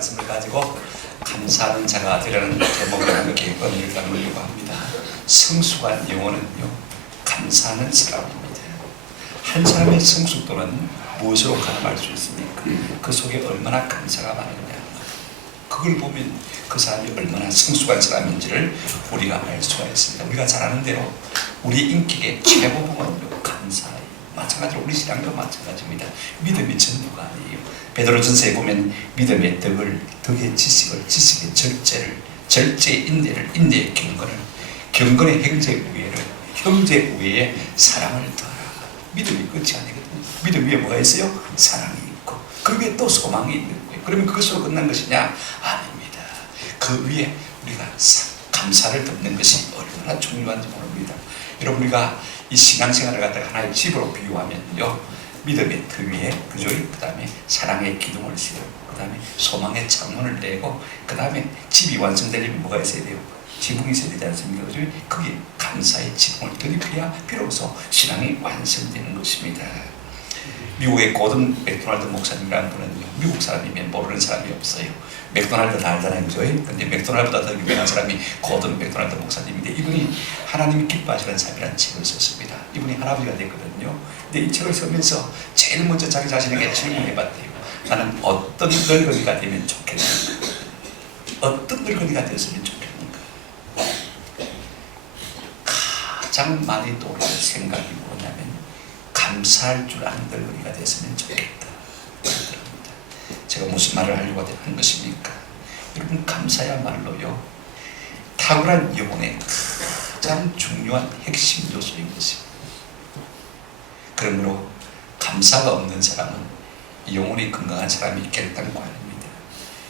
말씀을 가지고 감사하는 자가 되라는 제목으로 함께 은혜를 나누려고 합니다. 성숙한 영혼은요, 감사하는 사람입니다. 한 사람의 성숙도는 무엇으로 가늠할 수 있습니까? 그 속에 얼마나 감사가 많으냐, 그걸 보면 그 사람이 얼마나 성숙한 사람인지를 우리가 알 수가 있습니다. 우리가 잘 아는 대로 우리 인격의 최고봉은 감사예요. 마찬가지로 우리 신앙도 마찬가지입니다. 믿음이 전부가 아니에요. 베드로전서에 보면 믿음의 덕의 지식을, 지식의 절제의 인내를, 인내의 경건의 형제 우애의 사랑을 더하라. 믿음이 끝이 아니거든요. 믿음 위에 뭐가 있어요? 사랑이 있고 그 위에 또 소망이 있는 거예요. 그러면 그것으로 끝난 것이냐? 아닙니다. 그 위에 우리가 감사를 덮는 것이 얼마나 중요한지 모릅니다. 여러분, 우리가 이 신앙생활을 갖다가 하나의 집으로 비유하면요, 믿음의 터 위에, 그죠? 그 다음에 사랑의 기둥을 세우고, 그 다음에 소망의 창문을 내고, 그 다음에 집이 완성되려면 뭐가 있어야 돼요? 지붕이 있어야 되지 않습니까? 그죠? 거기에 감사의 지붕을 드립해야 비로소 신앙이 완성되는 것입니다. 미국의 고든 맥도날드 목사님이라는 분은요, 미국 사람이면 모르는 사람이 없어요. 맥도날드 다 알잖아요, 그죠? 근데 맥도날드보다 더 유명한 사람이 고든 맥도날드 목사님인데, 이분이 하나님이 기뻐하시는 삶이라는 책을 썼습니다. 이분이 할아버지가 됐거든요. 근데 이 책을 쓰면서 제일 먼저 자기 자신에게 질문해봤대요. 나는 어떤 늙은이가 되면 좋겠는가? 어떤 늙은이가 되었으면 좋겠는가? 가장 많이 떠오르는 생각이 뭐냐면, 감사할 줄 아는 늙은이가 됐으면 좋겠다. 제가 무슨 말을 하려고 하는 것입니까? 여러분, 감사야말로요, 탁월한 영혼의 가장 중요한 핵심 요소인 것입니다. 그러므로 감사가 없는 사람은 영혼이 건강한 사람이 결단코 아닙니다.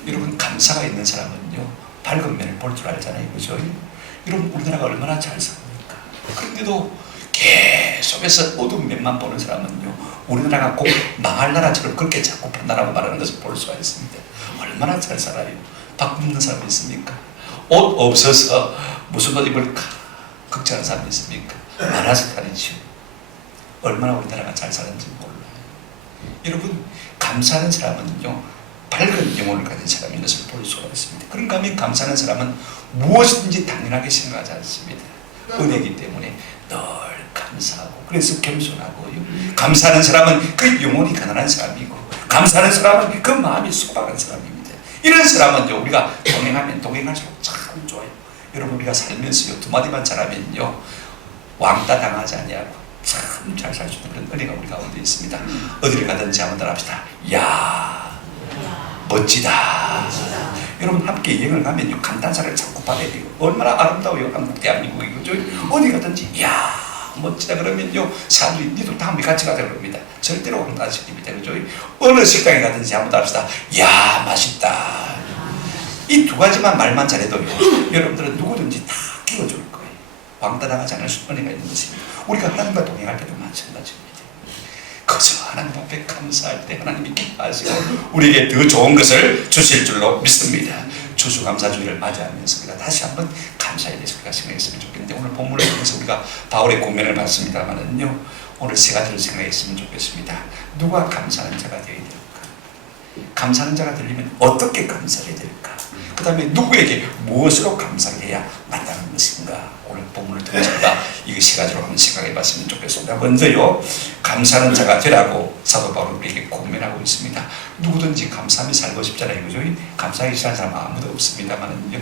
여러분, 감사가 있는 사람은요, 밝은 면을 볼 줄 알잖아요, 그죠? 여러분, 우리나라가 얼마나 잘 삽니까? 그런데도 계속해서 어두운 면만 보는 사람은요, 우리나라가 꼭 망할 나라처럼 그렇게 자꾸 판단하고 말하는 것을 볼 수가 있습니다. 얼마나 잘 살아요. 밥 굶는 사람이 있습니까? 옷 없어서 무슨 옷 입을까 걱정하는 사람이 있습니까? 많아서 다니죠. 얼마나 우리나라가 잘 사는지 몰라요. 여러분, 감사하는 사람은요, 밝은 영혼을 가진 사람인 것을 볼 수가 있습니다. 그런가 하면 감사하는 사람은 무엇이든지 당연하게 생각하지 않습니다. 은혜이기 때문에 늘 감사하고, 그래서 겸손하고요. 감사하는 사람은 그 영혼이 가난한 사람이고, 감사하는 사람은 그 마음이 소박한 사람입니다. 이런 사람은요, 우리가 동행하면 동행할수록 참 좋아요. 여러분, 우리가 살면서요, 두 마디만 잘하면요, 왕따 당하지 아니하고 참 잘 살 수 있는 그런 은혜가 우리 가운데 있습니다. 어디를 가든지 한번 따라합시다. 야, 멋지다. 여러분, 함께 여행을 가면요, 감탄사를 자꾸 받아야 돼요. 얼마나 아름다워요, 한국 대한민국이. 그죠? 어디 가든지 야, 멋지다 그러면요, 사람들이 니도 다음에 같이 가자 그럽니다. 절대로 황당하십니다. 그죠? 어느 식당에 가든지 한번 합시다. 야, 맛있다. 이 두 가지만 말만 잘해도요, 여러분들은 누구든지 다 끼워줄 거예요. 왕따당하지 않을 수 은혜가 있는 것입니다. 우리가 하나님과 동행할 때도 마찬가지입니다. 그저 하나님 앞에 감사할 때 하나님이 기뻐하시고 우리에게 더 좋은 것을 주실 줄로 믿습니다. 추수감사주의를 맞이하면서 우리가 다시 한번 감사에 대해서 우리가 생각했으면 좋겠는데, 오늘 본문을 통해서 우리가 바울의 권면을 받습니다만은요, 오늘 세 가지를 생각했으면 좋겠습니다. 누가 감사하는 자가 되어야 될까? 감사하는 자가 되려면 어떻게 감사해야 될까? 그 다음에 누구에게 무엇으로 감사를 해야 마땅한 것인가? 오늘 본문을 통해서 우리가 이 세 가지로 한번 생각해 봤으면 좋겠습니다. 먼저요, 감사하는 자가 되라고 사도 바울은 우리에게 권면하고 있습니다. 누구든지 감사하며 살고 싶잖아요, 그죠? 감사하기 싫어하는 사람 아무도 없습니다만은요,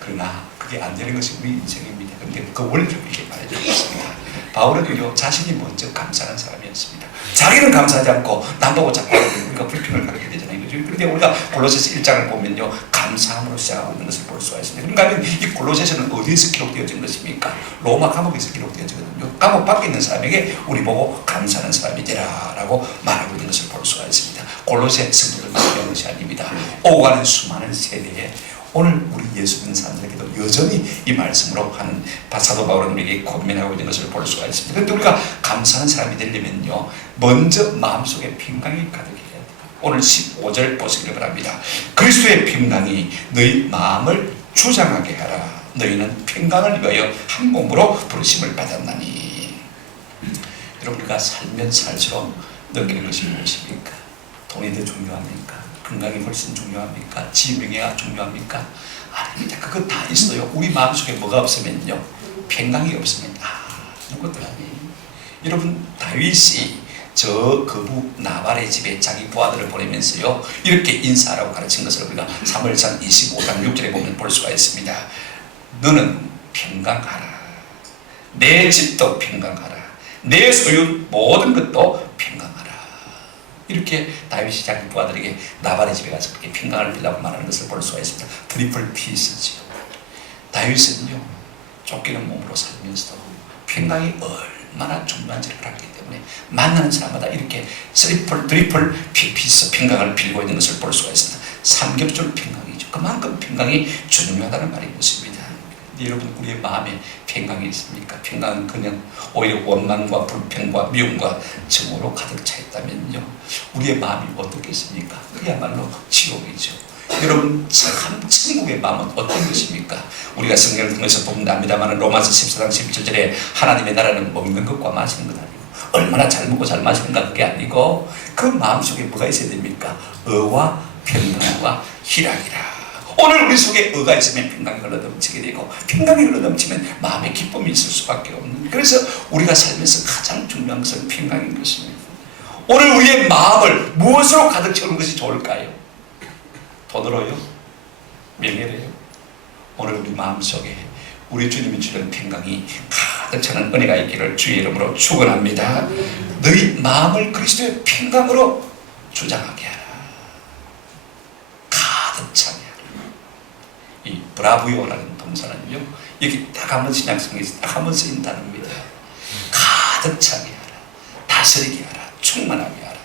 그러나 그게 안 되는 것이 우리 인생입니다. 그런데 그 원리를 이렇게 말해야 되겠습니다. 바울은요, 자신이 먼저 감사하는 사람이었습니다. 자기는 감사하지 않고 남보고 자꾸 우리가 불평을 가르쳐야 되잖아요, 그죠? 그런데 우리가 골로새서 1장을 보면요, 감사함으로 시작하고 있는 것을 볼 수가 있습니다. 그러니까 하면 이 골로새서는 어디에서 기록되어진 것입니까? 로마 감옥에서 기록되어지거든요. 감옥 밖에 있는 사람에게 우리 보고 감사하는 사람이 되라 라고 말하고 있는 것을 볼 수가 있습니다. 골로새 성도들만 위한 것이 아닙니다. 오고 가는 수많은 세대에 오늘 우리 예수 믿는 사람들에게도 여전히 이 말씀으로 하는 사도 바울은 우리에게 권면하고 있는 것을 볼 수가 있습니다. 그런데 우리가 감사하는 사람이 되려면요, 먼저 마음속에 평강이 가득해야 돼요. 오늘 15절 보시기를 바랍니다. 그리스도의 평강이 너희 마음을 주장하게 하라. 너희는 평강을 위하여 한 몸으로 부르심을 받았나니. 여러분, 우리가 살면 살수록 느끼는 것이 무엇입니까? 돈이 더 중요합니까? 건강이 훨씬 중요합니까? 지명예가 중요합니까? 아닙니다. 그거 다 있어요. 우리 마음속에 뭐가 없으면요, 평강이 없으면 아무것도 아니에요. 여러분, 다윗이 저 거부 나발의 집에 자기 부하들을 보내면서요, 이렇게 인사하라고 가르친 것을 우리가 사무엘상 25장 6절에 보면 볼 수가 있습니다. 너는 평강하라. 내 집도 평강하라. 내 소유 모든 것도 평강하라. 이렇게 다윗이 자기 부하들에게 나발의 집에 가서 그렇게 평강을 빌라고 말하는 것을 볼 수가 있습니다. 트리플 피스지요. 다윗은요, 쫓기는 몸으로 살면서도 평강이 얼마나 중요한지를 알았기 때문에 만나는 사람마다 이렇게 트리플 피스 평강을 빌고 있는 것을 볼 수가 있습니다. 삼겹줄 평강이죠. 그만큼 평강이 중요하다는 말인 것입니다. 여러분, 우리의 마음에 평강이 있습니까? 평강은 그냥 오히려 원망과 불평과 미움과 증오로 가득 차 있다면요, 우리의 마음이 어떻겠습니까? 그야말로 지옥이죠. 여러분, 참 천국의 마음은 어떤 것입니까? 우리가 성경을 통해서 보면 압니다만 로마서 14장 17절에 하나님의 나라는 먹는 것과 마시는 것 아니고 얼마나 잘 먹고 잘 마시는가 그게 아니고 그 마음속에 뭐가 있어야 됩니까? 의와 평강과 희락이라. 오늘 우리 속에 의가 있으면 평강이 흘러넘치게 되고, 평강이 흘러넘치면 마음에 기쁨이 있을 수밖에 없는, 그래서 우리가 살면서 가장 중요한 것은 평강인 것입니다. 오늘 우리의 마음을 무엇으로 가득 채우는 것이 좋을까요? 돈으로요? 명예로요? 오늘 우리 마음속에 우리 주님이 주는 평강이 가득 차는 은혜가 있기를 주의 이름으로 축원합니다. 너희 마음을 그리스도의 평강으로 주장하게 하라. 가득 차게 하라. 이 브라부요라는 동사는요, 여기 딱 한번 신약성에서 딱 한번 쓰인 단어입니다. 가득 차게 하라, 다스리게 하라, 충만하게 하라,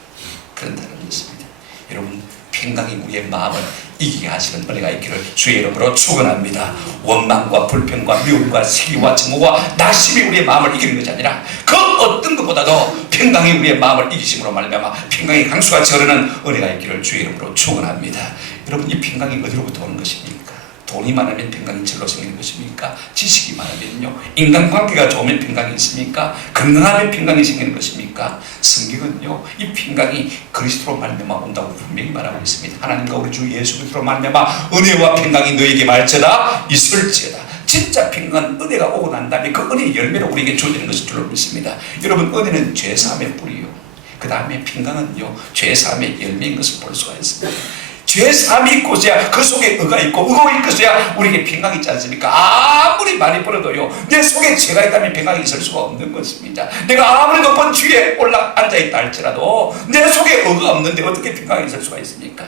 그런 단어였습니다. 여러분, 평강이 우리의 마음을 이기게 하시는 은혜가 있기를 주의 이름으로 축원합니다. 원망과 불평과 미움과 시기와 증오와 낙심이 우리의 마음을 이기는 것이 아니라 그 어떤 것보다도 평강이 우리의 마음을 이기심으로 말미암아 평강이 강수같이 흐르는 은혜가 있기를 주의 이름으로 축원합니다. 여러분, 이 평강이 어디로부터 오는 것입니까? 돈이 많으면 평강이 절로 생기는 것입니까? 지식이 많으면요, 인간관계가 좋으면 평강이 있습니까? 건강하면 평강이 생기는 것입니까? 성경은요, 이 평강이 그리스도로 말미암아 온다고 분명히 말하고 있습니다. 하나님과 우리 주 예수 그리스도로 말미암아 은혜와 평강이 너에게 말처다 있을지어다. 진짜 평강은 은혜가 오고 난 다음에 그 은혜의 열매로 우리에게 주어지는 것을 줄로 믿습니다. 여러분, 은혜는 죄사함의 뿌리요, 그 다음에 평강은요, 죄사함의 열매인 것을 볼 수가 있습니다. 죄사함이 있고서야 그 속에 의가 있고, 의가 있고서야 우리에게 평강이 있지 않습니까? 아무리 많이 벌어도요, 내 속에 죄가 있다면 평강이 있을 수가 없는 것입니다. 내가 아무리 높은 주위에 올라 앉아있다 할지라도 내 속에 의가 없는데 어떻게 평강이 있을 수가 있습니까?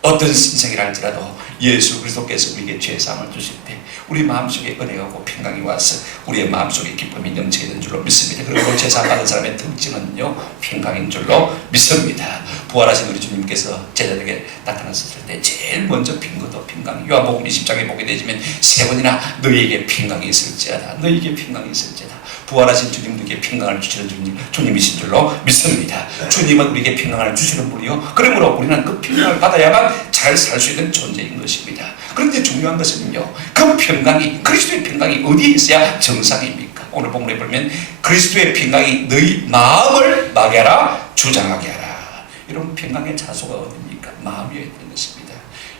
어떤 인생이라 할지라도 예수 그리스도께서 우리에게 죄사함을 주실 때 우리 마음속에 은혜가 오고 평강이 와서 우리의 마음속에 기쁨이 넘치게 된 줄로 믿습니다. 그리고 죄사함 받은 사람의 특징은요, 평강인 줄로 믿습니다. 부활하신 우리 주님께서 제자들에게 나타났을 때 제일 먼저 빈 것도 평강. 요한복음 20장에 보게 되지만 세 번이나 너희에게 평강이 있을지어다, 너희에게 평강이 있을지어다. 부활하신 주님에게 평강을 주시는 주님이신 줄로 믿습니다. 주님은 우리에게 평강을 주시는 분이요, 그러므로 우리는 그 평강을 받아야만 잘 살 수 있는 존재인 것입니다. 그런데 중요한 것은요, 그 평강이, 그리스도의 평강이 어디에 있어야 정상입니까? 오늘 본문에 보면 그리스도의 평강이 너희 마음을 마게 하라, 주장하게 하라. 여러분, 평강의 자소가 어디입니까? 마음에 있는 것입니다.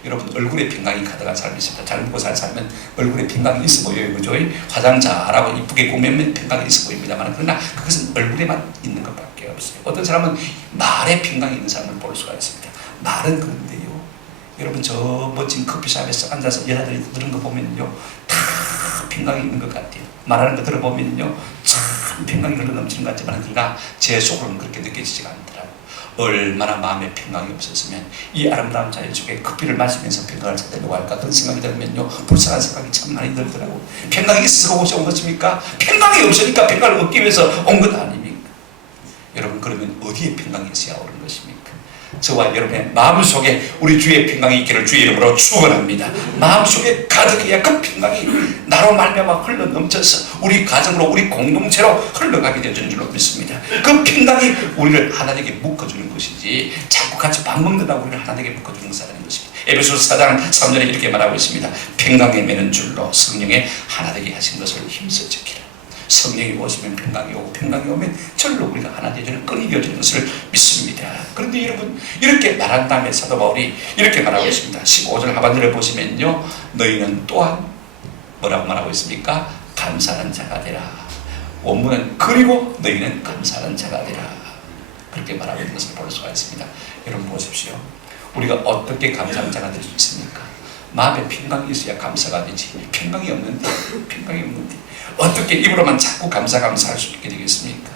여러분, 얼굴에 평강이 가득한 사람이 있습니다. 잘 먹고 잘 살면 얼굴에 평강이 있어 보여요, 그죠? 화장 잘하고 이쁘게 꾸미면 평강이 있어 보입니다만, 그러나 그것은 얼굴에만 있는 것밖에 없어요. 어떤 사람은 말에 평강이 있는 사람을 볼 수가 있습니다. 말은 그런데요, 여러분, 저 멋진 커피숍에서 앉아서 여자들이 들은 거 보면요, 다 평강이 있는 것 같아요. 말하는 거 들어보면요, 참 평강이 흘러넘치는 것 같지만, 그러나 제 속으로는 그렇게 느껴지지가 않더라고요. 얼마나 마음에 평강이 없었으면 이 아름다운 자연 속에 커피를 마시면서 평강을 찾으려고 할까, 그런 생각이 들면요, 불쌍한 생각이 참 많이 들더라고요. 평강이 있어서 그곳에 온 것입니까? 평강이 없으니까 평강을 얻기 위해서 온 것 아닙니까? 여러분, 그러면 어디에 평강이 있어야 오는 것입니까? 저와 여러분의 마음속에 우리 주의 평강이 있기를 주의 이름으로 축원합니다. 마음속에 가득해야 그 평강이 나로 말미암아 흘러넘쳐서 우리 가정으로, 우리 공동체로 흘러가게 되는 줄로 믿습니다. 그 평강이 우리를 하나님께 묶어주는 것이지, 자꾸 같이 밥 먹는다고 우리를 하나님께 묶어주는 것이 아닌 것입니다. 에베소서 4장 3절에 이렇게 말하고 있습니다. 평강에 매는 줄로 성령의 하나 되게 하신 것을 힘써 지키라. 성령이 오시면 평강이 오고, 평강이 오면 절로 우리가 하나 되어지는 끈이 되어지는 것을 믿습니다. 그런데 여러분, 이렇게 말한 다음에 사도 바울이 이렇게 말하고 있습니다. 15절 하반절을 보시면요, 너희는 또한 뭐라고 말하고 있습니까? 감사하는 자가 되라. 원문은 그리고 너희는 감사하는 자가 되라, 그렇게 말하고 있는 것을 볼 수가 있습니다. 여러분 보십시오. 우리가 어떻게 감사하는 자가 될 수 있습니까? 마음에 평강이 있어야 감사가 되지. 평강이 없는데 어떻게 입으로만 자꾸 감사할 수 있게 되겠습니까?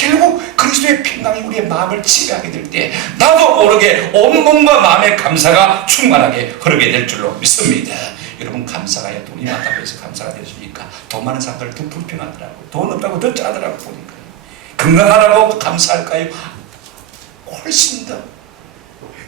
결국 그리스도의 평강이 우리의 마음을 지배하게 될 때 나도 모르게 온몸과 마음의 감사가 충만하게 흐르게 될 줄로 믿습니다. 여러분, 감사가 돈이 많다고 해서 감사가 되십니까? 돈 많은 사람들 더 불평하더라고요. 돈 없다고 더 짜더라고 보니까. 건강하라고 감사할까요? 훨씬 더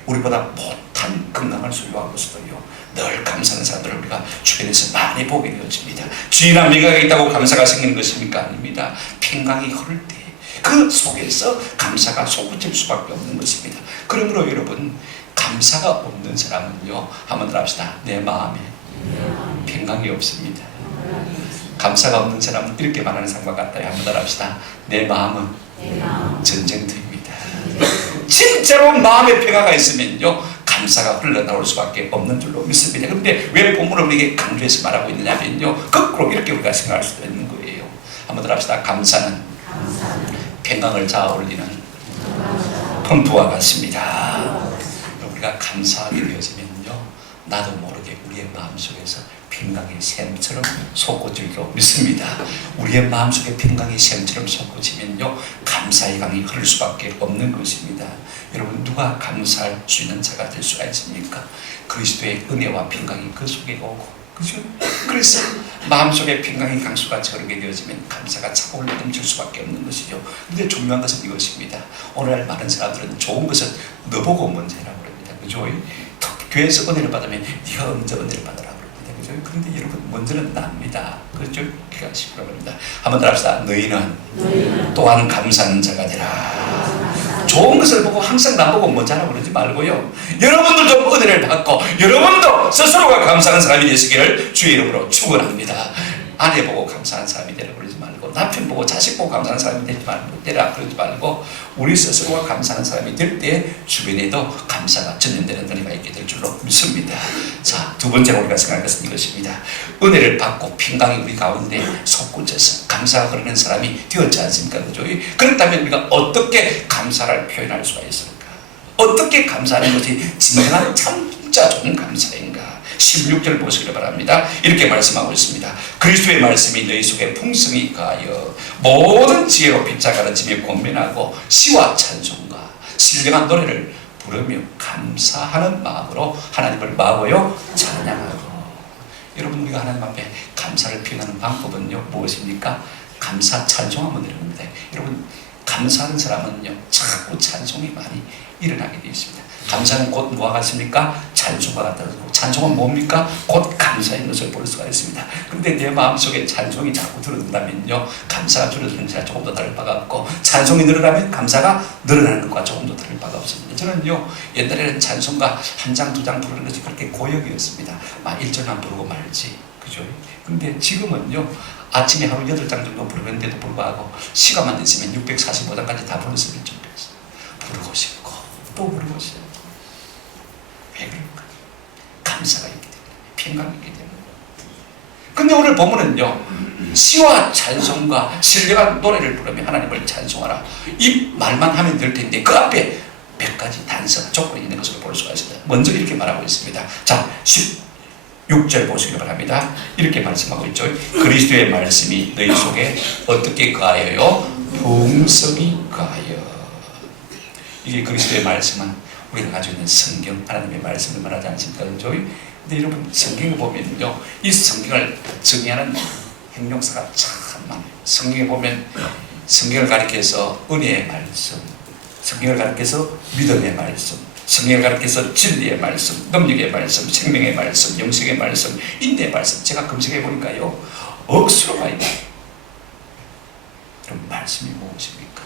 우리보다 못한 건강을 소유하고서도요, 늘 감사하는 사람들을 우리가 주변에서 많이 보게 되어집니다. 주인한 미가가 있다고 감사가 생기는 것입니까? 아닙니다. 평강이 흐를 때 그 속에서 감사가 솟구칠 수밖에 없는 것입니다. 그러므로 여러분, 감사가 없는 사람은요, 한번 더 합시다. 내 마음에 평강이 없습니다. 감사가 없는 사람은 이렇게 말하는 사람과 같아요. 한번 더 합시다. 내 마음은 전쟁터입니다. 진짜로 마음에 평화가 있으면요, 감사가 흘러나올 수밖에 없는 줄로 믿습니다. 그런데 왜 본문을 우리에게 강조해서 말하고 있느냐면요, 거꾸로 이렇게 우리가 생각할 수도 있는 거예요. 한번 더 합시다. 감사는 평강을 자아올리는 펌프와 같습니다. 우리가 감사하게 되어지면요, 나도 모르게 우리의 마음속에서 평강의 샘처럼 솟구치기로 믿습니다. 우리의 마음속에 평강의 샘처럼 솟구치면요, 감사의 강이 흐를 수밖에 없는 것입니다. 여러분, 누가 감사할 수 있는 자가 될 수가 있습니까? 그리스도의 은혜와 평강이 그 속에 오고, 그죠? 그래서 마음속에 평강의 강수가 저르게 되어지면 감사가 차고올려 넘칠 수밖에 없는 것이죠. 그런데 중요한 것은 이것입니다. 오늘날 많은 사람들은 좋은 것은 너보고 먼저 해라고 그럽니다. 그죠? 교회에서 은혜를 받으면 네가 먼저 은혜를 받으라고 그럽니다. 그죠? 그런데 여러분, 먼저는 납니다. 그렇죠? 그가 싶으라고 합니다. 한번 더 합시다. 너희는 또한 감사하는 자가 되라. 좋은 것을 보고 항상 나보고 먼저라고 그러지 말고요, 여러분들도 은혜를 받고 여러분도 스스로가 감사하는 사람이 되시기를 주의 이름으로 축원합니다. 아내 보고 감사하는 사람이 되라고 그러지 말고, 남편 보고 자식 보고 감사하는 사람이 되라 그러지 말고, 우리 스스로가 감사하는 사람이 될 때 주변에도 감사가 전염되는 은혜가 있게 될 줄로 믿습니다. 자, 두 번째로 우리가 생각할 것은 이것입니다. 은혜를 받고 평강이 우리 가운데 솟구쳐서 감사가 흐르는 사람이 되었지 않습니까? 그죠? 그렇다면 우리가 어떻게 감사를 표현할 수가 있을까? 어떻게 감사하는 것이 진정한 진짜 좋은 감사인가? 16절 보시기를 바랍니다. 이렇게 말씀하고 있습니다. 그리스도의 말씀이 너희 속에 풍성히 가하여 모든 지혜로 빛자 가르치며 권면하고 시와 찬송과 신령한 노래를 부르며 감사하는 마음으로 하나님을 마고요 찬양하고. 여러분, 우리가 하나님 앞에 감사를 표현하는 방법은요, 무엇입니까? 감사 찬송하면 되는 겁니다. 여러분, 감사하는 사람은요, 자꾸 찬송이 많이 일어나게 되어 있습니다. 감사는 곧 뭐가 같습니까? 찬송과 같다고. 찬송은 뭡니까? 곧 감사인 것을 볼 수가 있습니다. 그런데 내 마음속에 찬송이 자꾸 들어든다면요, 감사가 줄어드는 것과 조금 더 다를 바가 없고, 찬송이 늘어나면 감사가 늘어나는 것과 조금 더 다를 바가 없습니다. 저는요, 옛날에는 찬송가 한 장, 두 장 부르는 것이 그렇게 고역이었습니다. 막 1절만 부르고 말지. 그죠? 근데 지금은요, 아침에 하루 8장 정도 부르는데도 불구하고 시간만 됐으면 645장까지 다 불렀으면 좋겠어요. 부르고 싶고 또 부르고 싶고. 왜 그럴까? 감사가 있기 때문에, 평강이 있기 때문에. 근데 오늘 보면은요, 시와 찬송과 신령한 노래를 부르며 하나님을 찬송하라, 이 말만 하면 될 텐데 그 앞에 몇 가지 단서가 조건이 있는 것으로 볼 수가 있습니다. 먼저 이렇게 말하고 있습니다. 자, 16절 보시기 바랍니다. 이렇게 말씀하고 있죠. 그리스도의 말씀이 너희 속에 어떻게 가하여요? 풍성히 가하여. 이게 그리스도의 말씀은 우리가 가지고 있는 성경, 하나님의 말씀을 말하지 않습니까? 그렇죠? 근데 여러분, 성경을 보면요, 이 성경을 정의하는 형용사가 참 많아요. 성경에 보면 성경을 가리켜서 은혜의 말씀, 성경을 가리켜서 믿음의 말씀, 성경을 가리켜서 진리의 말씀, 능력의 말씀, 생명의 말씀, 영생의 말씀, 인내의 말씀. 제가 검색해 보니까요, 억수로 많이 나요. 그럼 말씀이 무엇입니까?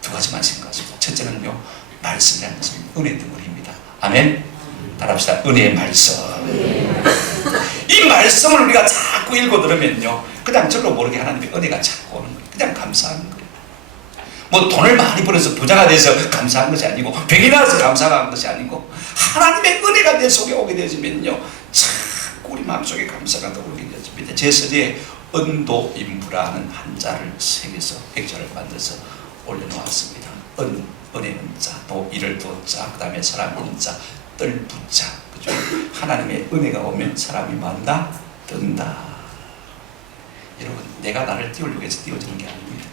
두 가지만 생각하십시오. 첫째는요, 말씀이라는 것은 은혜 덩어리입니다. 아멘. 따라합시다. 은혜의 말씀. 이 말씀을 우리가 자꾸 읽고 들으면요, 그냥 저로 모르게 하나님의 은혜가 자꾸 오는 거예요. 그냥 감사하는 거예요. 뭐 돈을 많이 벌어서 부자가 돼서 감사한 것이 아니고, 병이 나서 감사한 것이 아니고, 하나님의 은혜가 내 속에 오게 되어지면요, 자꾸 우리 마음속에 감사가 떠오르게 되어집니다. 제 서재에 은도인부라는 한자를 새겨서 액자를 만들어서 올려놓았습니다. 은혜는 자, 또 이를 도자, 그 다음에 사람인 자, 뜰 부자. 그죠? 하나님의 은혜가 오면 사람이 만다, 뜬다. 여러분, 내가 나를 띄우려고 해서 띄워지는 게 아닙니다.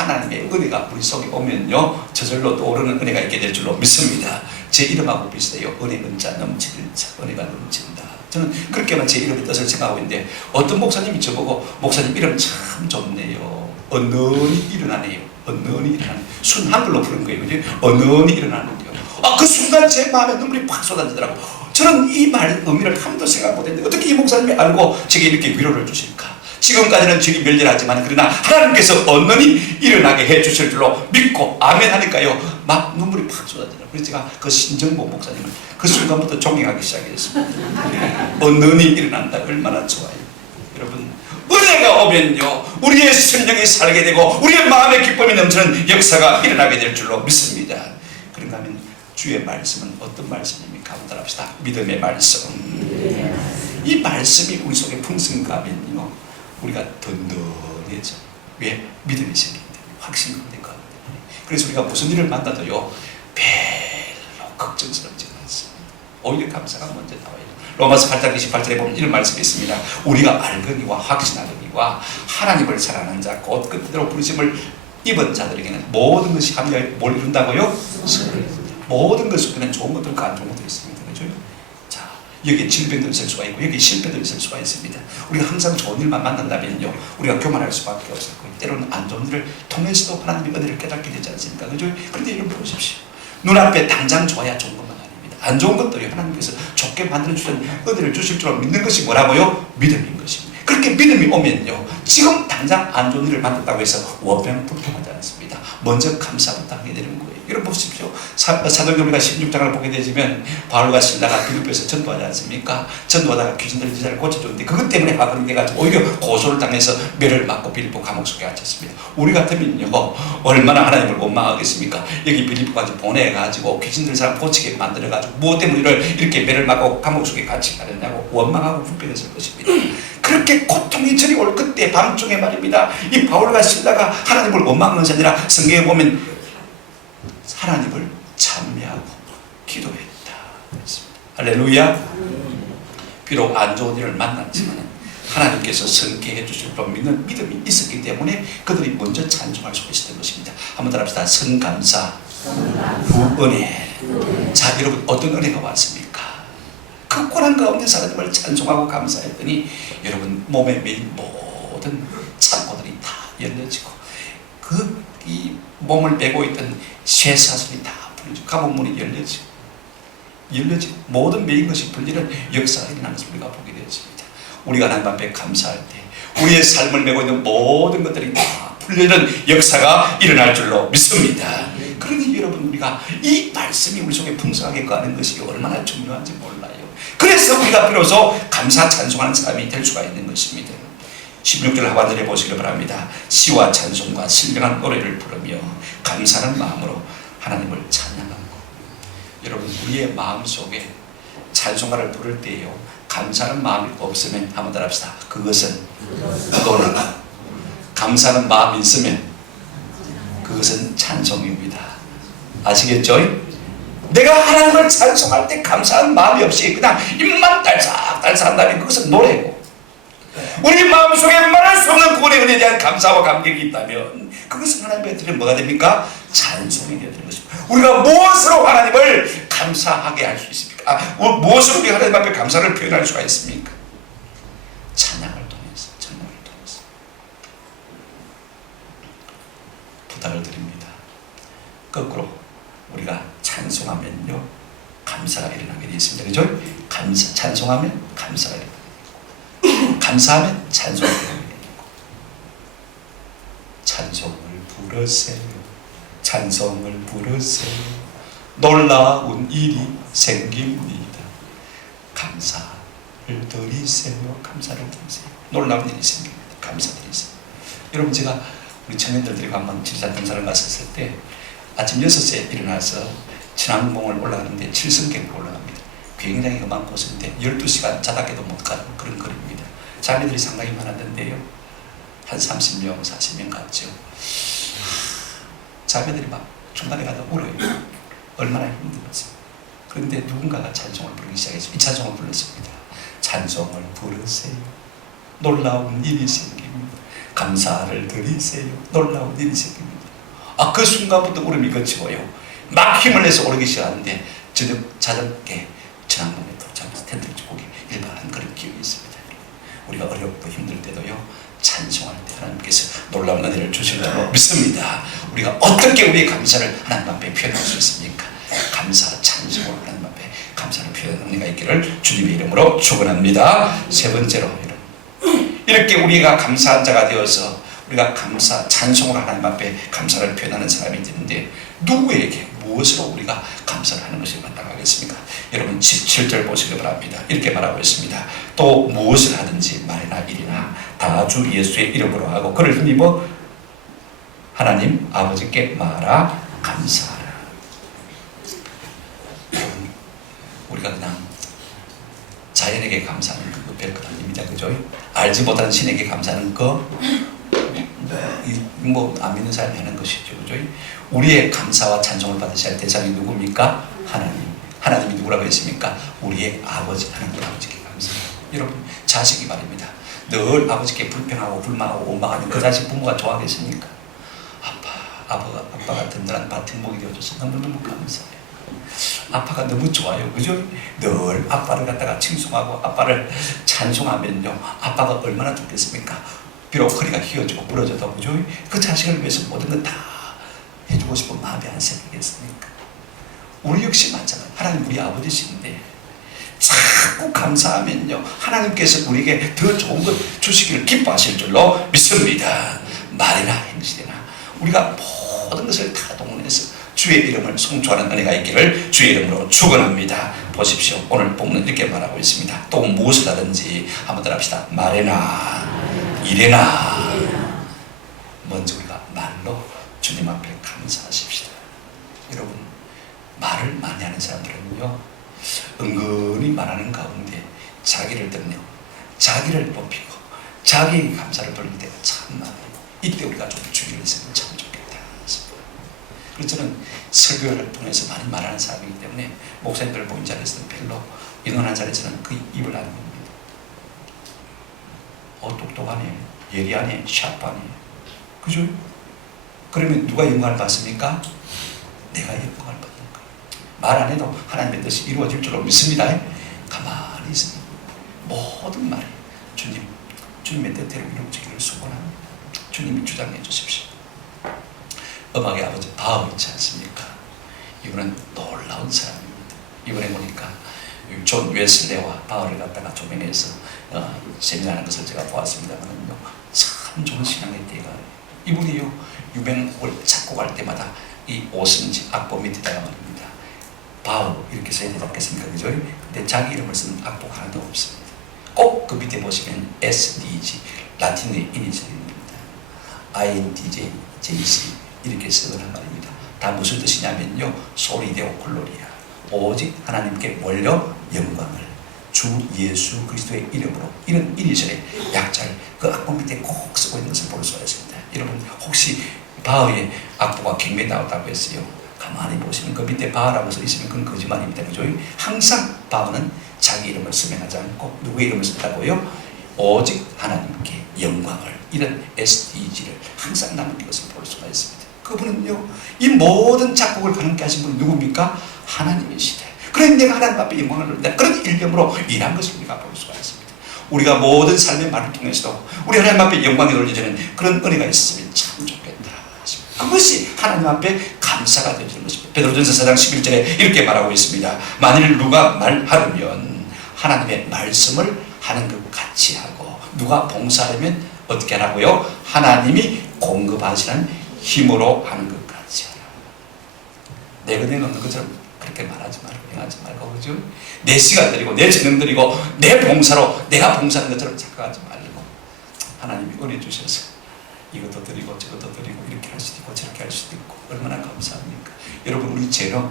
하나님의 은혜가 우리 속에 오면요 저절로 떠오르는 은혜가 있게 될 줄로 믿습니다. 제 이름하고 비슷해요. 은혜 은자 넘치는 자, 은혜가 넘친다. 저는 그렇게만 제 이름의 뜻을 생각하고 있는데 어떤 목사님이 저보고 목사님 이름 참 좋네요. 언능이 일어나네요. 언능이 일어나네요. 순 한글로 부른 거예요. 그죠? 언능이 일어나는 거예요. 그 순간 제 마음에 눈물이 팍 쏟아지더라고요. 저는 이 말 의미를 한 번도 생각 못했는데 어떻게 이 목사님이 알고 제게 이렇게 위로를 주실까? 지금까지는 저기 멸절하지만 그러나 하나님께서 언능이 일어나게 해주실 줄로 믿고 아멘 하니까요 막 눈물이 팍 쏟아지더라고요. 그래서 제가 그 신정보 목사님을 그 순간부터 존경하기 시작했습니다. 언능이 일어난다. 얼마나 좋아요. 여러분 은혜가 오면요 우리의 심령이 살게 되고 우리의 마음의 기쁨이 넘치는 역사가 일어나게 될 줄로 믿습니다. 그런가 하면 주의 말씀은 어떤 말씀입니까? 한번 따라합시다. 믿음의 말씀. 이 말씀이 우리 속에 풍성가면요 우리가 든든해져. 왜? 믿음이 생기기 때문에 확신이 되는 것 때문에. 그래서 우리가 무슨 일을 만나도요 별로 걱정스럽지 않습니다. 오히려 감사가 먼저 나와요. 로마서 8장 28절에 보면 이런 말씀이 있습니다. 우리가 알거니와 확신하거니와 하나님을 사랑하는 자 곧 그대로 부르심을 입은 자들에게는 모든 것이 합리하여 뭘 이룬다고요? 모든 것을 그냥 좋은 것들과 안 좋은 것들이 있습니다. 그렇죠? 자, 여기 질병도 있을 수가 있고 여기 실패도 있을 수가 있습니다. 우리가 항상 좋은 일만 만난다면요 우리가 교만할 수밖에 없었고 때로는 안 좋은 일을 통해서도 하나님의 은혜를 깨닫게 되지 않습니까? 그렇죠? 그런데 여러분 보십시오. 눈앞에 당장 좋아야 좋은 것만 아닙니다. 안 좋은 것들이 하나님께서 좋게 만들어주신 은혜를 주실 줄 믿는 것이 뭐라고요? 믿음인 것입니다. 그렇게 믿음이 오면요 지금 당장 안 좋은 일을 만났다고 해서 원망불평하지 않습니다. 먼저 감사부터 하게 되는 거예요. 여러분 보십시오. 사도행전 우리가 16장을 보게 되면 바울과 실라가 빌립보에서 전도하지 않습니까? 전도하다가 귀신들의 제자를 고쳐줬는데 그것 때문에 화근이 돼가지고 오히려 고소를 당해서 매를 맞고 빌립보 감옥 속에 갇혔습니다. 우리 같으면요 얼마나 하나님을 원망하겠습니까? 여기 빌립보까지 보내가지고 귀신들 사람 고치게 만들어가지고 무엇 때문에 이렇게 매를 맞고 감옥 속에 갇히게 하느냐고 원망하고 불평했을 것입니다. 그렇게 고통이 저리 올 그때 밤중에 말입니다. 이 바울과 실라가 하나님을 원망하는 것이 아니라 성경에 보면 하나님을 찬미하고 기도했다. 할렐루야. 비록 안 좋은 일을 만났지만 하나님께서 선케해 주실 줄 믿는 믿음이 있었기 때문에 그들이 먼저 찬송할 수 있었던 것입니다. 한번 따라합시다. 선감사 후 은혜. 자 여러분 어떤 은혜가 왔습니까? 그 고난 가운데 하나님을 찬송하고 감사했더니 여러분 몸에 매인 모든 창고들이 다 열려지고 이 몸을 메고 있던 쇠사슬이 다 풀려지고 감옥문이 열려지고 모든 매인 것이 풀리는 역사가 일어나는 것을 우리가 보게 되었습니다. 우리가 하나님 앞에 감사할 때 우리의 삶을 메고 있는 모든 것들이 다 풀리는 역사가 일어날 줄로 믿습니다. 그러니 여러분 우리가 이 말씀이 우리 속에 풍성하게 가는 것이 얼마나 중요한지 몰라요. 그래서 우리가 비로소 감사 찬송하는 사람이 될 수가 있는 것입니다. 16절 하반절에 보시기를 바랍니다. 시와 찬송과 신령한 노래를 부르며 감사하는 마음으로 하나님을 찬양하고. 여러분 우리의 마음속에 찬송가를 부를 때요 감사하는 마음이 없으면 한번 따라합시다. 그것은 노래. 감사하는 마음이 있으면 그것은 찬송입니다. 아시겠죠? 내가 하나님을 찬송할 때 감사하는 마음이 없이 그냥 입만 딸싹딸싹 한다면 그것은 노래고 우리 마음속에 말할 수 없는 구원의 은혜에 대한 감사와 감격이 있다면 그것은 하나님의 뜻은 뭐가 됩니까? 찬송이 되는 것입니다. 우리가 무엇으로 하나님을 감사하게 할 수 있습니까? 무엇으로 우리 하나님 앞에 감사를 표현할 수가 있습니까? 찬양을 통해서 부탁을 드립니다. 거꾸로 우리가 찬송하면요 감사가 일어나게 되어 있습니다. 그죠? 찬송하면 감사가 일어나게 되고 감사하면 찬송이 일어나게 되고 찬송을 부르세요. 찬송을 부르세요. 놀라운 일이 생깁니다. 감사를 드리세요. 감사를 드리세요. 놀라운 일이 생깁니다. 감사드리세요. 여러분 제가 우리 청년들 데리고 한번 지리산 등산을 갔었을 때 아침 6시에 일어나서 진앙봉을 올라가는데 7성경으로 올라갑니다. 굉장히 험한 곳인데 12시간 자다 깨도 못 가는 그런 거리입니다. 자매들이 상당히 많았는데요. 한 30명, 40명 갔죠. 자매들이 막 중간에 가다 울어요. 얼마나 힘들었어요. 그런데 누군가가 찬송을 부르기 시작했어요. 이 찬송을 불렀습니다. 찬송을 부르세요. 놀라운 일이 생깁니다. 감사를 드리세요. 놀라운 일이 생깁니다. 그 순간부터 울음이 그치고요. 막 힘을 내서 오르기 시작하는데 저녁에 전학문에 도착해서 텐트를 치고 일반한 그런 기억이 있습니다. 우리가 어렵고 힘들 때도요, 찬송할 때 하나님께서 놀라운 은혜를 주실 줄로 믿습니다. 우리가 어떻게 우리의 감사를 하나님 앞에 표현할 수 있습니까? 감사, 찬송으로 하나님 앞에 감사를 표현하는 은혜가 있기를 주님의 이름으로 축원합니다. 세 번째로, 이렇게 우리가 감사한 자가 되어서 우리가 감사, 찬송으로 하나님 앞에 감사를 표현하는 사람이 되는데, 누구에게 무엇으로 우리가 감사를 하는 것이 마땅하겠습니까? 여러분 17절 보시기 바랍니다. 이렇게 말하고 있습니다. 또 무엇을 하든지 말이나 일이나 다 주 예수의 이름으로 하고 그를 힘입어 하나님 아버지께 말하 감사하라. 우리가 그냥 자연에게 감사하는 거 별것 아닙니다. 그죠? 알지 못하는 신에게 감사하는 거 안 믿는 사람이 하는 것이죠. 그죠? 우리의 감사와 찬송을 받으셔야 할 대상이 누굽니까? 하나님. 하나님이 누구라고 했습니까? 우리의 아버지, 하나님 아버지께 감사해요. 여러분, 자식이 말입니다. 늘 아버지께 불평하고 불만하고 원망하는 그 자식 부모가 좋아하겠습니까? 아빠가 든든한 밭은 목이 되어줘서 너무너무 감사해요. 아빠가 너무 좋아요. 그죠? 늘 아빠를 갖다가 칭송하고 아빠를 찬송하면요, 아빠가 얼마나 좋겠습니까? 비록 허리가 휘어지고 부러져도, 그죠? 그 자식을 위해서 모든 걸 다 해주고 싶은 마음이 안 생기겠습니까? 우리 역시 마찬가지. 하나님 우리 아버지신데 자꾸 감사하면요, 하나님께서 우리에게 더 좋은 것 주시기를 기뻐하실 줄로 믿습니다. 말이나 행실이나 우리가 모든 것을 다 동원해서 주의 이름을 송축하는 은혜가 있기를 주의 이름으로 축원합니다. 보십시오. 오늘 본문은 이렇게 말하고 있습니다. 또 무엇을 하든지 한번 더 합시다. 말이나 일이나. 먼저 우리가 말로 주님 앞에 감사하십시다. 여러분, 말을 많이 하는 사람들은요, 은근히 말하는 가운데 자기를 드러내고 자기를 높이고 자기의 감사를 돌릴 때가 참 많아요. 이때 우리가 좀 주의를 했으면 참 좋겠다. 그래서 저는 설교를 통해서 많이 말하는 사람이기 때문에 목사님들 모인 자리에서는 별로 인원한 자리에서는 그 입을 안 봅니다. 똑똑하네, 예리하네, 샤프하네. 그죠? 그러면 누가 영광을 받습니까? 내가 영광을 받는 거예요. 말 안 해도 하나님의 뜻이 이루어질 줄로 믿습니다. 가만히 있습니다. 모든 말이 주님의 뜻대로 이루어지기를 소원합니다. 주님이 주장해 주십시오. 음악의 아버지 바흐 있지 않습니까? 이분은 놀라운 사람입니다. 이번에 보니까 존 웨슬레와 바흐를 갖다가 조명해서 세미나하는 것을 제가 보았습니다만요, 참 좋은 신앙의 때가, 이분이요, 유명을 작곡할 때마다 이 오선지 악보 밑에다가 말입니다, 바흐 이렇게 써야 되지 않겠습니까? 그죠? 근데 자기 이름을 쓴 악보가 하나도 없습니다. 꼭 그 밑에 보시면 SDG, 라틴의 이니셜입니다. INTJ, JC 이렇게 쓰더란 말입니다. 다 무슨 뜻이냐면요, 소리 데오 글로리아, 오직 하나님께 몰려 영광을, 주 예수 그리스도의 이름으로, 이런 이니셜의 약자를 그 악보 밑에 꼭 쓰고 있는 것을 볼 수가 있습니다. 여러분, 혹시 바흐의 악보가 갱매 나왔다고 했어요. 가만히 보시면 그 밑에 바흐라고 써 있으면 그건 거짓말입니다. 그죠? 항상 바흐는 자기 이름을 쓰면하지 않고 누구의 이름을 쓴다고요? 오직 하나님께 영광을, 이런 SDG를 항상 남긴 것을 볼 수가 있습니다. 그분은요, 이 모든 작곡을 가능케 하신 분이 누굽니까? 하나님이시대. 그래, 내가 하나님 앞에 영광을 돌린다, 그런 일념으로 일한 것을 우리가 볼 수가 있습니다. 우리가 모든 삶의 말을 통해서도 우리 하나님 앞에 영광이 돌려지는 그런 은혜가 있으면 참 좋겠다. 그것이 하나님 앞에 감사가 되어지는 것입니다. 베드로전서 4장 11절에 이렇게 말하고 있습니다. 만일 누가 말하려면 하나님의 말씀을 하는 것 같이 하고, 누가 봉사하려면 어떻게 하라고요? 하나님이 공급하시는 힘으로 하는 것 같이 하라. 내 은혜 넣는 것처럼 그렇게 말하지 말고 행하지 말고, 그죠? 내 시간 드리고 내 재능 드리고 내 봉사로 내가 봉사하는 것처럼 착각하지 말고, 하나님이 은혜 주셔서 이것도 드리고 저것도 드리고 이렇게 할 수도 있고 저렇게 할 수도 있고, 얼마나 감사합니까? 여러분, 우리 재능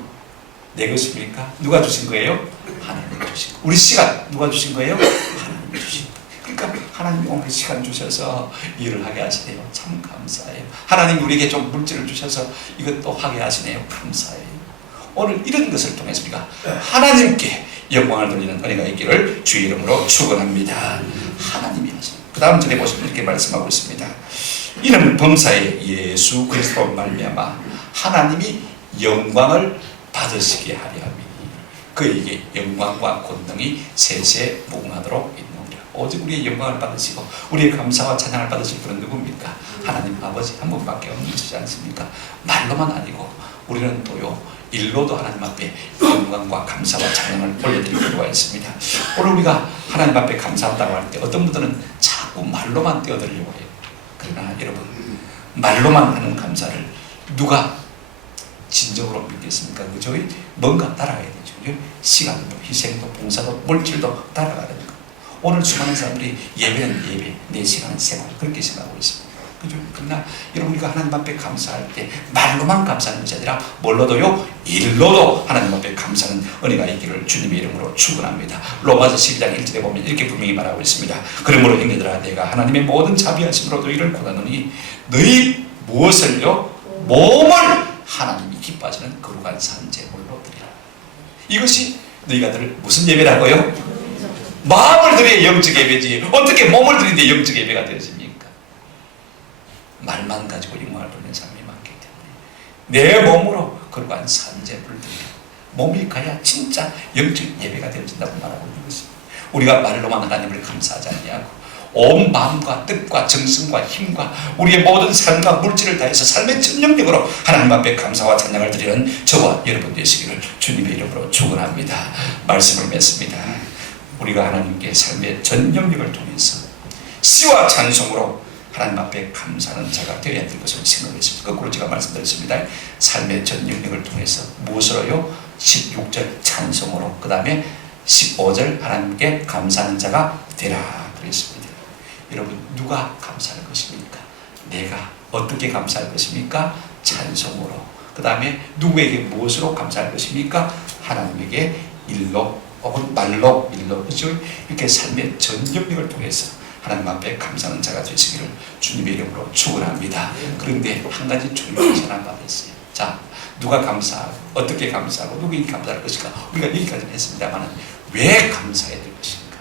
내 것입니까? 누가 주신 거예요? 하나님이 주신 거. 우리 시간 누가 주신 거예요? 하나님이 주신 거. 그러니까 하나님이 오늘 시간 주셔서 일을 하게 하시네요. 참 감사해요. 하나님이 우리에게 좀 물질을 주셔서 이것도 하게 하시네요. 감사해요. 오늘 이런 것을 통해서 우리가 하나님께 영광을 돌리는 은혜가 있기를 주의 이름으로 축원합니다. 하나님이 하시는, 그 다음 절에 보시면 이렇게 말씀하고 있습니다. 이는 범사에 예수 그리스도로 말미암아 하나님이 영광을 받으시게 하려 함이니 그에게 영광과 권능이 세세 무궁하도록 있느니라. 오직 우리의 영광을 받으시고 우리의 감사와 찬양을 받으실 분은 누굽니까? 하나님 아버지 한 분밖에 없으시지 않습니까? 말로만 아니고 우리는 또요 일로도 하나님 앞에 영광과 감사와 찬양을 올려드릴 필요가 있습니다. 오늘 우리가 하나님 앞에 감사한다고 할 때 어떤 분들은 자꾸 말로만 떼어드리려고 해요. 그러나 여러분, 말로만 하는 감사를 누가 진정으로 믿겠습니까? 그죠? 뭔가 따라가야 되죠. 시간도, 희생도, 봉사도, 물질도 따라가야 됩니다. 오늘 수많은 사람들이 예배는 예배, 내 시간은 생활, 그렇게 생각하고 있습니다. 그죠? 그러나 여러분, 우리가 하나님 앞에 감사할 때 말로만 감사하는 것이 아니라 뭘로도요? 일로도 하나님 앞에 감사하는 은혜가 있기를 주님의 이름으로 축원합니다. 로마서 12장 1절에 보면 이렇게 분명히 말하고 있습니다. 그러므로 형제들아, 내가 하나님의 모든 자비하심으로 너희를 고하노니 너희 무엇을요? 몸을 하나님이 기뻐하시는 거룩한 산제물로 드리라. 이것이 너희가 들 무슨 예배라고요? 마음을 드려야 영적 예배지. 어떻게 몸을 드리는데 영적 예배가 되어집니까? 말만 가지고 영광을 돌리는 사람이 많기 때문에 내 몸으로 거룩한 산제물을 드리라. 몸이 가야 진짜 영적 예배가 되어진다고 말하고 있는 것입니다. 우리가 말로만 하나님을 감사하지 않냐고 온 마음과 뜻과 정성과 힘과 우리의 모든 삶과 물질을 다해서 삶의 전 영역으로 하나님 앞에 감사와 찬양을 드리는 저와 여러분 되시기를 주님의 이름으로 축원합니다. 말씀을 맺습니다. 우리가 하나님께 삶의 전 영역을 통해서 시와 찬송으로 하나님 앞에 감사하는 자가 되어야 될 것을 생각했습니다. 거꾸로 제가 말씀드렸습니다. 삶의 전 영역을 통해서 무엇으로요? 16절 찬송으로, 그 다음에 15절 하나님께 감사하는 자가 되라 그랬습니다. 여러분, 누가 감사할 것입니까? 내가 어떻게 감사할 것입니까? 찬송으로. 그 다음에 누구에게 무엇으로 감사할 것입니까? 하나님에게 일로 혹은 말로, 일로, 그렇죠? 이렇게 삶의 전 영역을 통해서 하나님 앞에 감사하는 자가 되시기를 주님의 이름으로 축원합니다. 그런데 한 가지 중요한 전화가 있어요. 자, 누가 감사하고 어떻게 감사하고 누구에게 감사할 것인가? 우리가 여기까지는 했습니다만 왜 감사해야 될 것인가?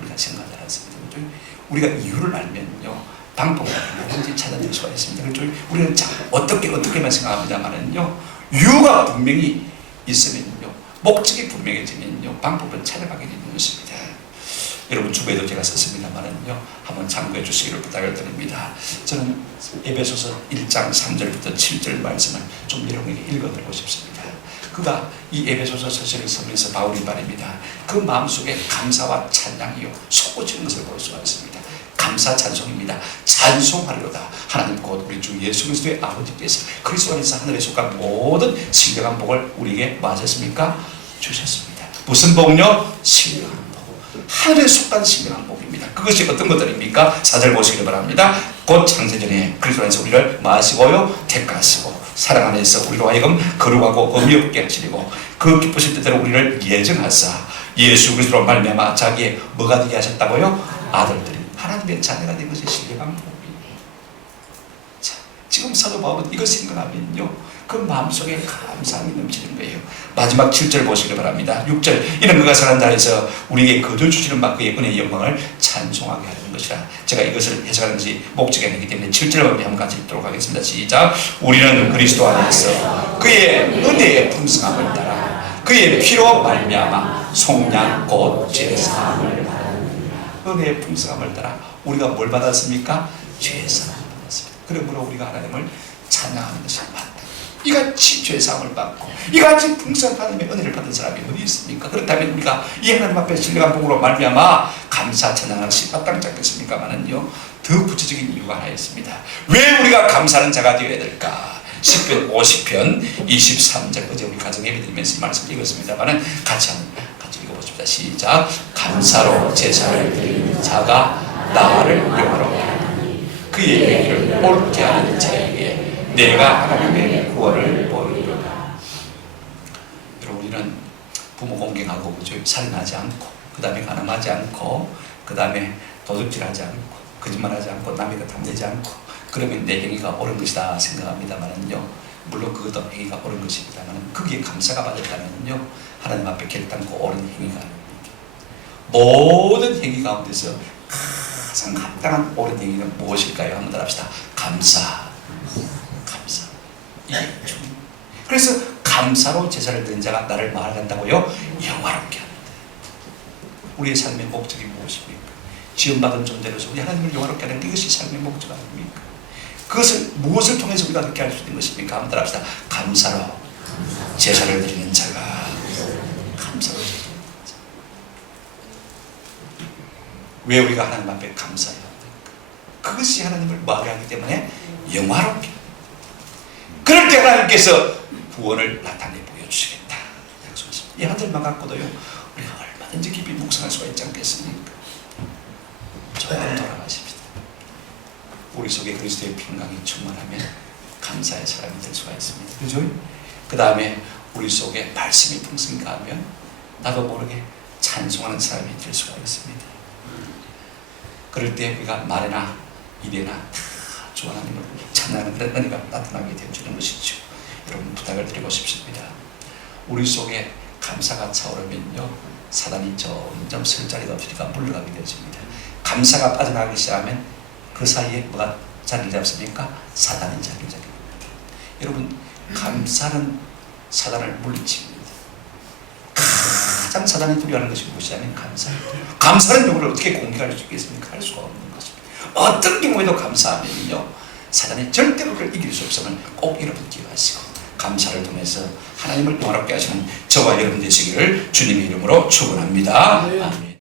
우리가 생각을 않습니다. 그렇죠? 우리가 이유를 알면요 방법을 얼마든지 찾아낼 수가 있습니다. 그렇죠? 우리는 자 어떻게만 생각합니다만은요 이유가 분명히 있으면요 목적이 분명해지면요 방법을 찾아가게 되는 것입니다. 여러분 주부에도 제가 썼습니다만은요 한번 참고해 주시기를 부탁을 드립니다. 저는 에베소서 1장 3절부터 7절 말씀을 좀 여러분에게 읽어드리고 싶습니다. 그가 이 에베소서 서신을 쓰면서 바울이 말입니다. 그 마음속에 감사와 찬양이요 솟구치는 것을 볼 수가 있습니다. 감사 찬송입니다. 찬송하리로다. 하나님 곧 우리 주 예수 그리스도의 아버지께서 그리스도 안에서 하늘에 속한 모든 신령한 복을 우리에게 맞았습니까? 주셨습니다. 무슨 복요? 신령한 복. 하늘에 속한 신령한 복입니다. 그것이 어떤 것들입니까? 4절 보시기 바랍니다. 곧 창세전에 그리스도 안에서 우리를 마시고요 택하시고 사랑 안에서 우리로 하여금 거룩하고 의미 없게 하시리고 그 기쁘신 뜻대로 우리를 예정하사 예수 그리스도로 말미암아 자기의 뭐가 되게 하셨다고요? 아들들이 하나님의 자녀가 된 것이 신령한 복입니다. 자, 지금 사도 바울은 이거 생각하면요 그 마음속에 감사함이 넘치는 거예요. 마지막 7절 보시기 바랍니다. 6절 이는 그가 살아난다 해서 우리에게 거둘 주시는 바 그의 은혜의 영광을 찬송하게 하는 것이라. 제가 이것을 해석하는 것이 목적이 아니기 때문에 7절을 한번 같이 읽도록 하겠습니다. 시작. 우리는 그리스도 안에서 그의 은혜의 풍성함을 따라 그의 피로 말미암아 속량 곧 죄사함을 받았느니라. 은혜의 풍성함을 따라 우리가 뭘 받았습니까? 죄사함을 받았습니다. 그러므로 우리가 하나님을 찬양하는 것이 맞다. 이같이 죄사함을 받고 이같이 풍성한 하나님의 은혜를 받은 사람이 어디 있습니까? 그렇다면 우리가 이 하나님 앞에 신령한 복으로 말미암아 감사 찬양하는 것이 마땅치 않겠습니까만은요 더 구체적인 이유가 하나 있습니다. 왜 우리가 감사하는 자가 되어야 될까? 시편 50편 23절 어제 우리 가정 예배 드리면서 이 말씀 읽었습니다만은 같이 읽어보십시다. 시작. 감사로 제사를 드리는 자가 나를 영화롭게 하나니 그의 얘기를 옳게 하는 자에게 내가 하나님의 구원을 보이리로다. 여러분 우리는 부모 공경하고 살인하지 않고 그 다음에 가늠하지 않고 그 다음에 도둑질하지 않고 거짓말하지 않고 남의 것 탐내지 않고 그러면 내 행위가 옳은 것이다 생각합니다만은요 물론 그것도 행위가 옳은 것입니다만 거기에 감사가 받았다면요 하나님 앞에 결단코 옳은 행위가 아닙니다. 모든 행위 가운데서 가장 합당한 옳은 얘기는 무엇일까요? 한번 따라합시다. 감사. 감사. 이게 중. 그래서 감사로 제사를 드린 자가 나를 말한다고요? 영화롭게 합니다. 우리의 삶의 목적이 무엇입니까? 지원받은 존재로서 우리 하나님을 영화롭게 하는 이것이 삶의 목적 아닙니까? 그것을 무엇을 통해서 우리가 그렇게 할 수 있는 것입니까? 한번 따라합시다. 감사로 제사를 드리는 자가 감사로 제사를 드리는 자. 왜 우리가 하나님 앞에 감사해야 합니까? 그것이 하나님을 말하기 때문에 영화롭게. 그럴 때 하나님께서 구원을 나타내 보여주시겠다 약속하십니다. 이 한 절만 갖고도요 우리가 얼마든지 깊이 묵상할 수가 있지 않겠습니까? 조금 돌아가십시다. 우리 속에 그리스도의 평강이 충만하면 감사의 사람이 될 수가 있습니다. 그죠? 그 다음에 우리 속에 말씀이 풍성히 가면 나도 모르게 찬송하는 사람이 될 수가 있습니다. 그럴 때 우리가 말이나 일이나 다 주 하나님을 찬양하는 그런 은혜가 나타나게 되어주는 것이죠. 여러분 부탁을 드리고 싶습니다. 우리 속에 감사가 차오르면요 사단이 점점 설 자리가 없으니까 물러가게 되어집니다. 감사가 빠져나가기 시작하면 그 사이에 뭐가 자리를 잡습니까? 사단이 자리를 잡게 됩니다. 여러분 감사는 사단을 물리칩니다. 가장 사단이 두려워하는 것이 무엇이냐면 감사입니다. 감사는 누구를 어떻게 공개할 수 있겠습니까? 할 수가 없는 것입니다. 어떤 경우에도 감사하면요 사단이 절대로 그걸 이길 수 없음을 꼭 여러분 기억하시고 감사를 통해서 하나님을 영화롭게 하시는 저와 여러분 되시기를 주님의 이름으로 축원합니다. 아멘.